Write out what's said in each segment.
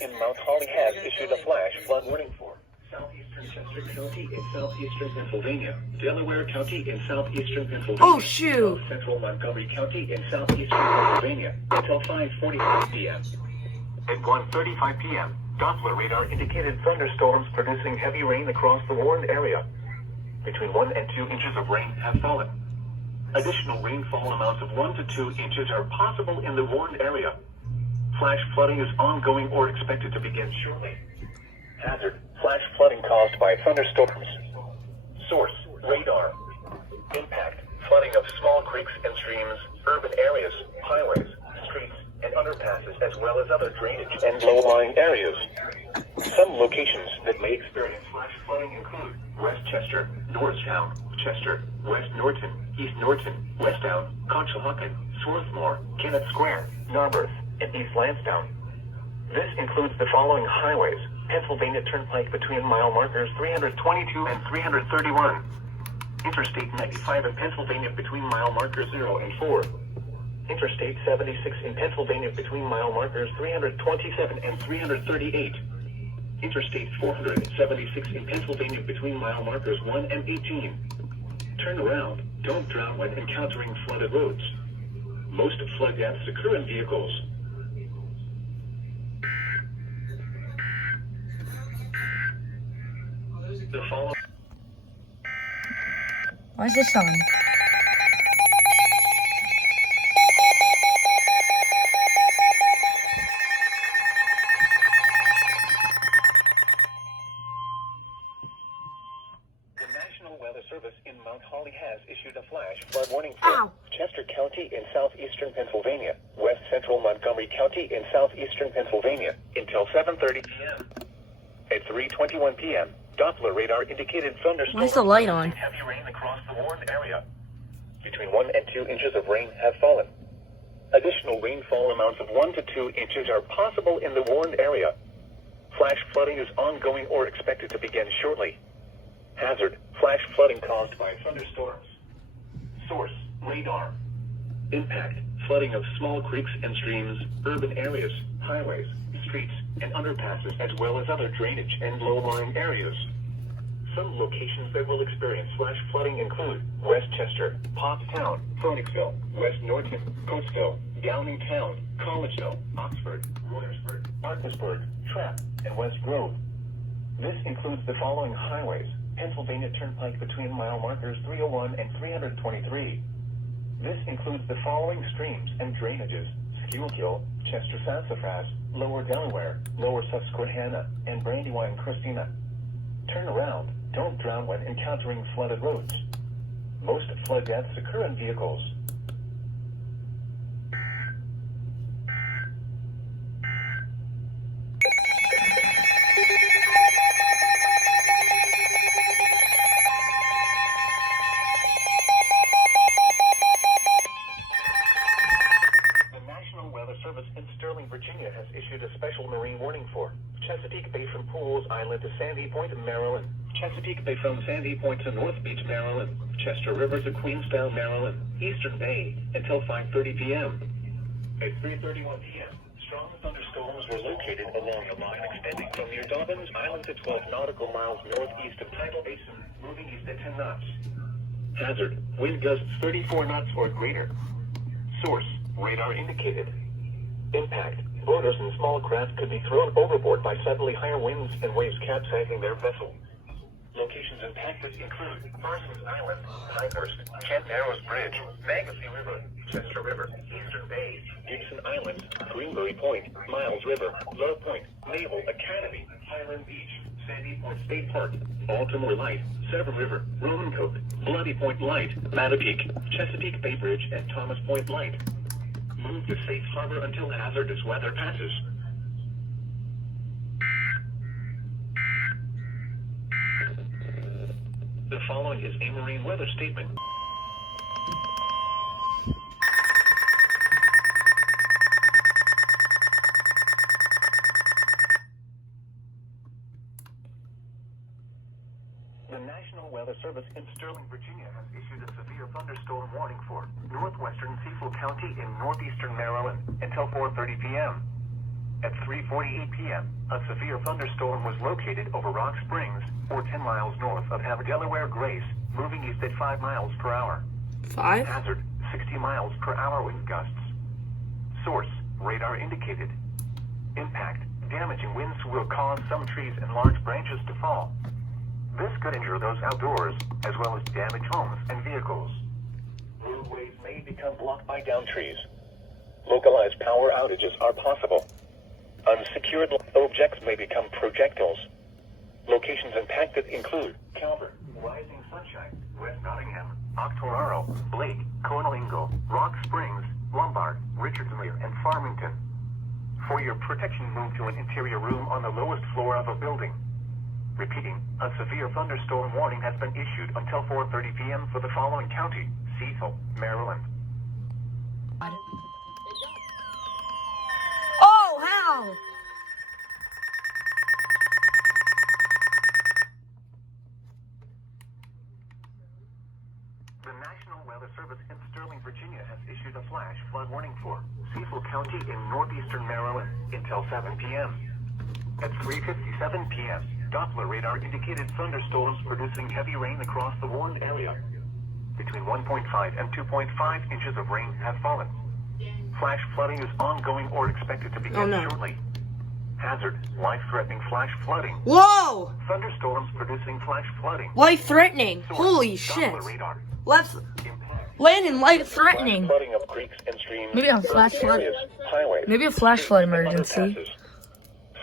in Mount Holly has issued a flash flood warning for southeastern Chester County in southeastern Pennsylvania, Delaware County in southeastern Pennsylvania, Oh, shoot. South Central Montgomery County in southeastern Pennsylvania until 5:45 p.m. At 1:35 p.m., Doppler radar indicated thunderstorms producing heavy rain across the warned area. Between 1 and 2 inches of rain have fallen. Additional rainfall amounts of 1 to 2 inches are possible in the warned area. Flash flooding is ongoing or expected to begin shortly. Hazard: flash flooding caused by thunderstorms. Source: radar. Impact: flooding of small creeks and streams, urban areas, highways, streets, and underpasses, as well as other drainage and low-lying areas. Some locations that may experience flash flooding include West Chester, Norristown, Chester, West Norton, East Norton, Westtown, Conshohocken, Swarthmore, Kennett Square, Narberth, and East Lansdowne. This includes the following highways: Pennsylvania Turnpike between mile markers 322 and 331. Interstate 95 in Pennsylvania between mile markers 0 and 4. Interstate 76 in Pennsylvania between mile markers 327 and 338. Interstate 476 in Pennsylvania between mile markers 1 and 18. Turn around, don't drown when encountering flooded roads. Most flood deaths occur in vehicles. The following. Why is this on? The National Weather Service in Mount Holly has issued a flash flood warning for Chester County in southeastern Pennsylvania, West Central Montgomery County in southeastern Pennsylvania until 7:30 p.m. At 3:21 p.m., Doppler radar indicated thunderstorms. Why is the light on? Heavy rain across the warned area. Between 1 and 2 inches of rain have fallen. Additional rainfall amounts of 1 to 2 inches are possible in the warned area. Flash flooding is ongoing or expected to begin shortly. Hazard: flash flooding caused by thunderstorms. Source: radar. Impact: flooding of small creeks and streams, urban areas, highways, streets, and underpasses, as well as other drainage and low-lying areas. Some locations that will experience flash flooding include West Chester, Pottstown, Phoenixville, West Norton, Coatesville, Downingtown, Collegeville, Oxford, Royersford, Martinsburg, Trapp, and West Grove. This includes the following highways: Pennsylvania Turnpike between mile markers 301 and 323. This includes the following streams and drainages: Schuylkill, Chester Sassafras, Lower Delaware, Lower Susquehanna, and Brandywine Christina. Turn around, don't drown when encountering flooded roads. Most flood deaths occur in vehicles. In Sterling, Virginia has issued a special marine warning for Chesapeake Bay from Pools Island to Sandy Point, Maryland, Chesapeake Bay from Sandy Point to North Beach, Maryland, Chester River to Queenstown, Maryland, Eastern Bay until 5:30 p.m. At 3:31 p.m., strong thunderstorms were located along a line extending from near Dobbins Island to 12 nautical miles northeast of Tidal Basin, moving east at 10 knots. Hazard: wind gusts 34 knots or greater. Source: radar indicated. Impact: boaters and small craft could be thrown overboard by suddenly higher winds and waves capsizing their vessel. Locations impacted include Parsons Island, Pinehurst, Kent Narrows Bridge, Magacy River, Chester River, Eastern Bay, Gibson Island, Greenberry Point, Miles River, Low Point, Naval Academy, Highland Beach, Sandy Point State Park, Baltimore Light, Severn River, Roman Cove, Bloody Point Light, Mattapique, Chesapeake Bay Bridge, and Thomas Point Light. Move to safe harbor until hazardous weather passes. The following is a marine weather statement. The National Weather Service in Sterling, Virginia has issued a severe thunderstorm warning for northwestern Cecil County in northeastern Maryland until 4:30 p.m. At 3:48 p.m., a severe thunderstorm was located over Rock Springs, or 10 miles north of Delaware Grace, moving east at 5 miles per hour. 5? Hazard, 60 miles per hour wind gusts. Source, radar indicated. Impact, damaging winds will cause some trees and large branches to fall. This could injure those outdoors, as well as damage homes and vehicles. Roadways may become blocked by downed trees. Localized power outages are possible. Unsecured objects may become projectiles. Locations impacted include Calvert, Rising Sunshine, West Nottingham, Octoraro, Blake, Conalingo, Rock Springs, Lombard, Richardsmere, and Farmington. For your protection, move to an interior room on the lowest floor of a building. Repeating, a severe thunderstorm warning has been issued until 4:30 p.m. for the following county: Cecil, Maryland. Oh, how? The National Weather Service in Sterling, Virginia has issued a flash flood warning for Cecil County in northeastern Maryland until 7 p.m. At 3:57 p.m., Doppler radar indicated thunderstorms producing heavy rain across the warned area. Between 1.5 and 2.5 inches of rain have fallen. Flash flooding is ongoing or expected to begin shortly. Hazard, life-threatening flash flooding. Whoa! Thunderstorms producing flash flooding. Life-threatening. Source, Holy shit. Doppler radar. Landon, life-threatening. Flooding of creeks and streams. Maybe a flash flood. Areas, highways, Maybe a flash flood and emergency. underpasses.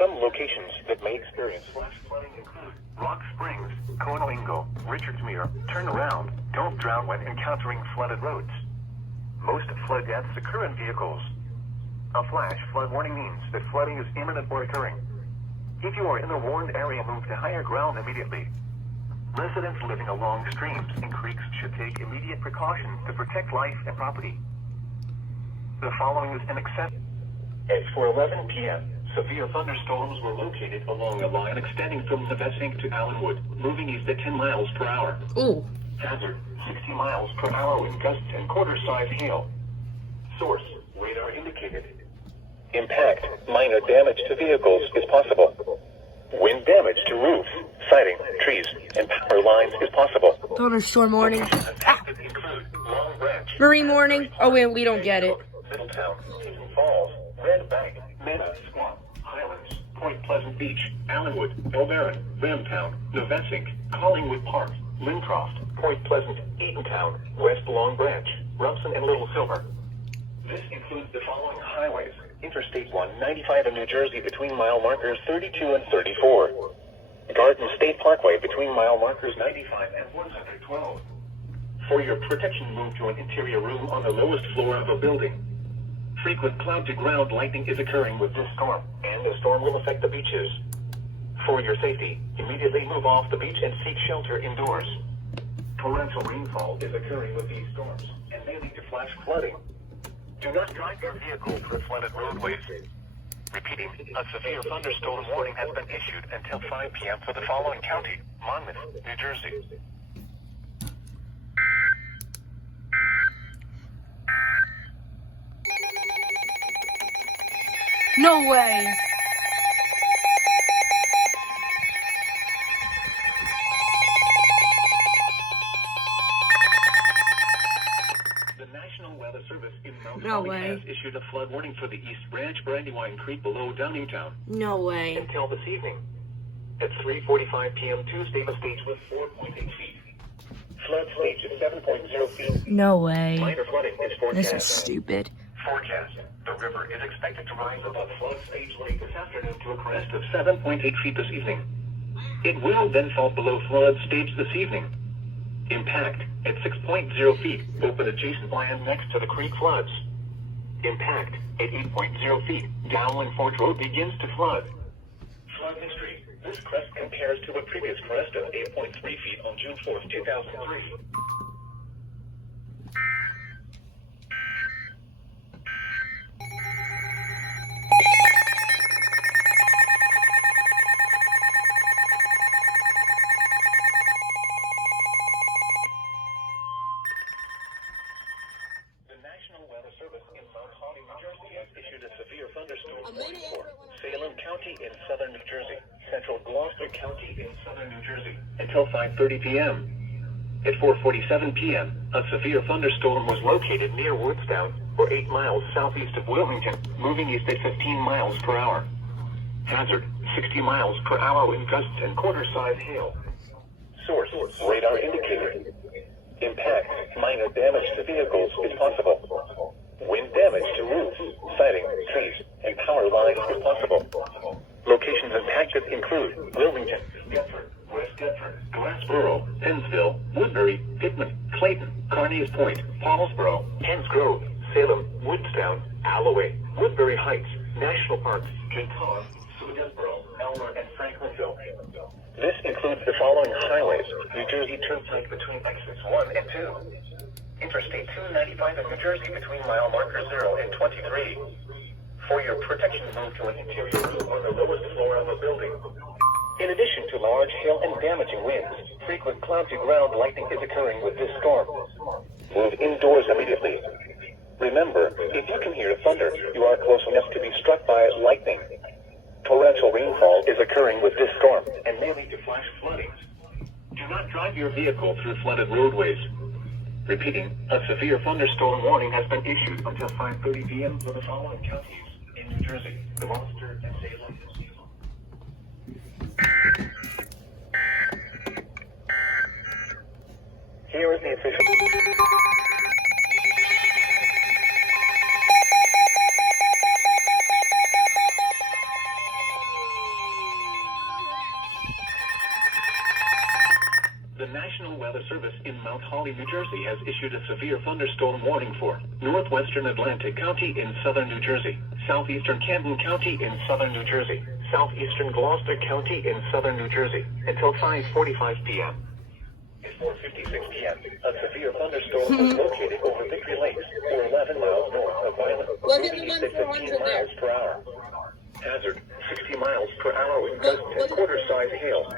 Some locations that may experience flash flooding include Rock Springs, Conalingo, Richardsmere. Turn around. Don't drown when encountering flooded roads. Most flood deaths occur in vehicles. A flash flood warning means that flooding is imminent or occurring. If you are in the warned area, move to higher ground immediately. Residents living along streams and creeks should take immediate precautions to protect life and property. The following is an exception. At 4:11 p.m., severe thunderstorms were located along a line extending from Navesink to Allenwood, moving east at 10 miles per hour. Ooh. Hazard, 60 miles per hour with gusts and quarter-size hail. Source, radar indicated. Impact, minor damage to vehicles is possible. Wind damage to roofs, siding, trees, and power lines is possible. Thunderstorm warning. Impacted include Long Branch, Marine warning. Oh, wait, we don't get it. Middletown, Seton Falls, Red Bank, Mena, Squam, Highlands, Point Pleasant Beach, Allenwood, Elbaron, Ramtown, Navesink, Collingwood Park, Lincroft, Point Pleasant, Eatontown, West Long Branch, Rumson, and Little Silver. This includes the following highways: Interstate 195 in New Jersey between mile markers 32 and 34. Garden State Parkway between mile markers 95 and 112. For your protection, move to an interior room on the lowest floor of a building. Frequent cloud-to-ground lightning is occurring with this storm, and the storm will affect the beaches. For your safety, immediately move off the beach and seek shelter indoors. Torrential rainfall is occurring with these storms and may lead to flash flooding. Do not drive your vehicle through flooded roadways. Repeating, a severe thunderstorm warning has been issued until 5 p.m. for the following county: Monmouth, New Jersey. No way. The National Weather Service in Mount No Holly way. has issued a flood warning for the East Branch Brandywine Creek below Downingtown No way. until this evening. At 3:45 p.m. Tuesday, the stage was 4.8 feet. Flood stage is 7.0 feet. No way. Minor flooding is This forecast. is stupid. Forecast. The river is expected to rise above flood stage late this afternoon to a crest of 7.8 feet this evening. It will then fall below flood stage this evening. Impact at 6.0 feet. Open adjacent land next to the creek floods. Impact at 8.0 feet. Downwind Fort Road begins to flood. Flood history. This crest compares to a previous crest of 8.3 feet on June 4th, 2003. The National Weather Service in Mount Holly, New Jersey has issued issued a severe thunderstorm warning for Salem County in southern New Jersey, central Gloucester County in southern New Jersey, until 5:30 p.m. At 4:47 p.m., a severe thunderstorm was located near Woodstown, or 8 miles southeast of Wilmington, moving east at 15 miles per hour. Hazard, 60 miles per hour wind gusts and quarter-size hail. Source, radar indicator. Impact, minor damage to vehicles is possible. Wind damage to roofs, siding, trees, and power lines is possible. Locations impacted include Wilmington, Deptford, West Deptford, Glassboro, Pennsville, Woodbury, Pittman, Clayton, Carneys Point, Paulsboro, Hens Grove, Salem, Woodstown, Alloway, Woodbury Heights, National Parks, Gentile, Sudesboro, Elmer, and Franklinville. This includes the following highways: New Jersey Turnpike between exits 1 and 2. Interstate 295 in New Jersey between mile markers 0 and 23. For your protection, move to an interior room on the lowest floor of the building. In addition to large hail and damaging winds, frequent cloud-to-ground lightning is occurring with this storm. Move indoors immediately. Remember, if you can hear thunder, you are close enough to be struck by lightning. Torrential rainfall is occurring with this storm and may lead to flash flooding. Do not drive your vehicle through flooded roadways. Repeating, a severe thunderstorm warning has been issued until 5:30 p.m. for the following counties in New Jersey: Gloucester and Salem. Here is the official. The National Weather Service in Mount Holly, New Jersey has issued a severe thunderstorm warning for northwestern Atlantic County in southern New Jersey, southeastern Camden County in southern New Jersey, southeastern Gloucester County in southern New Jersey, until 5:45 p.m. At 4:56 p.m., a severe thunderstorm was located over Victory Lakes, or 11 miles north of Violent, moving east at 15 miles per hour. Hazard, 60 miles per hour with gusts and quarter-size hail.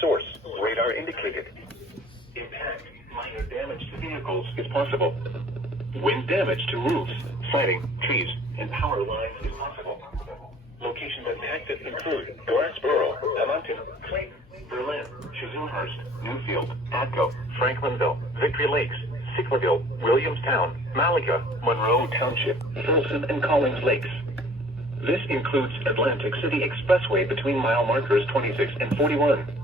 Source, radar indicated. Impact, minor damage to vehicles is possible. Wind damage to roofs, siding, trees, and power lines is possible. Locations impacted include Glassboro, Hamilton, Clayton, Berlin, Chislehurst, Newfield, Atco, Franklinville, Victory Lakes, Sicklerville, Williamstown, Malaga, Monroe Township, Wilson, and Collins Lakes. This includes Atlantic City Expressway between mile markers 26 and 41.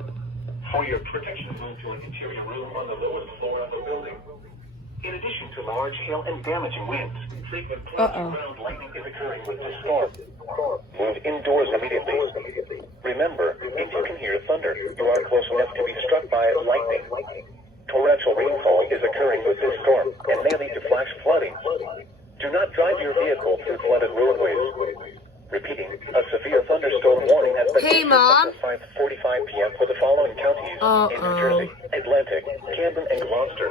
For your protection, move to an interior room on the lowest floor of the building. In addition to large hail and damaging winds, frequent cloud-to-ground lightning is occurring with this storm. Move indoors immediately. Remember, if you can hear thunder, you are close enough to be struck by lightning. Torrential rainfall is occurring with this storm and may lead to flash flooding. Do not drive your vehicle through flooded roadways. Repeating, a severe thunderstorm warning has been issued until 5:45 p.m. for the following counties in New Jersey: Atlantic, Camden, and Gloucester.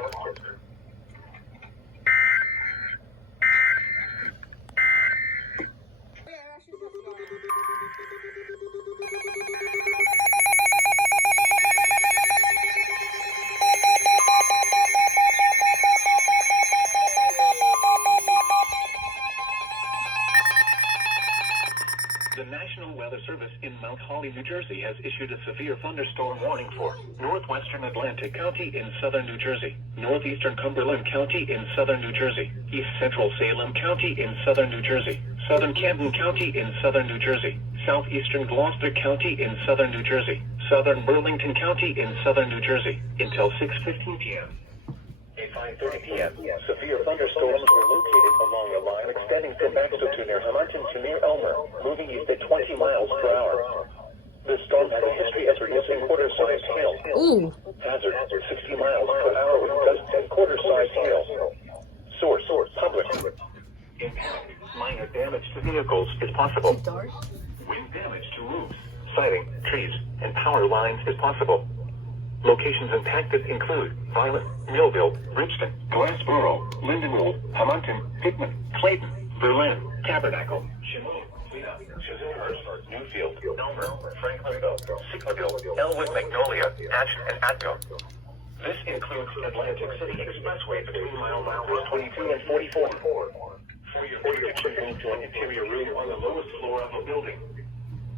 The National Weather Service in Mount Holly, New Jersey has issued a severe thunderstorm warning for northwestern Atlantic County in southern New Jersey, northeastern Cumberland County in southern New Jersey, east central Salem County in southern New Jersey, southern Camden County in southern New Jersey, southeastern Gloucester County in southern New Jersey, southern Burlington County in southern New Jersey, until 6:15 p.m. At 5:30 p.m., severe thunderstorms were located along a line extending from Baxter to near Hamilton to near Elmer, moving east at 20 miles per hour. This storm has a history of producing quarter-sized hail. Ooh. Hazard, 60 miles per hour with gusts and quarter-sized hail. Source, public. Impact, minor damage to vehicles is possible. Wind damage to roofs, siding, trees, and power lines is possible. Locations impacted include Violet, Millville, Bridgeton, Glassboro, Lindenwold, Hamilton, Pittman, Clayton, Berlin, Tabernacle, Chinook, Chislehurst, Newfield, Elmer, Franklinville, Sicklerville, Elwood, Magnolia, Atchison, and Atco. This includes Atlantic City Expressway between mile markers 22 and 44. For your report your children to an interior room on the lowest floor of a building.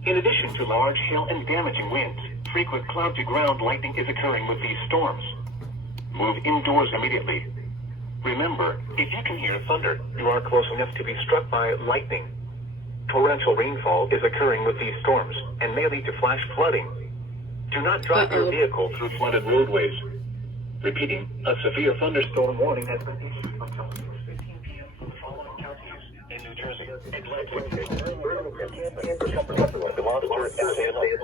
In addition to large hail and damaging winds, frequent cloud-to-ground lightning is occurring with these storms. Move indoors immediately. Remember, if you can hear thunder, you are close enough to be struck by lightning. Torrential rainfall is occurring with these storms and may lead to flash flooding. Do not drive your vehicle through flooded roadways. Repeating, a severe thunderstorm warning has been issued until 6:15 p.m. for the following counties in New Jersey: Atlantic, Birmingham, Gloucester, and Salem.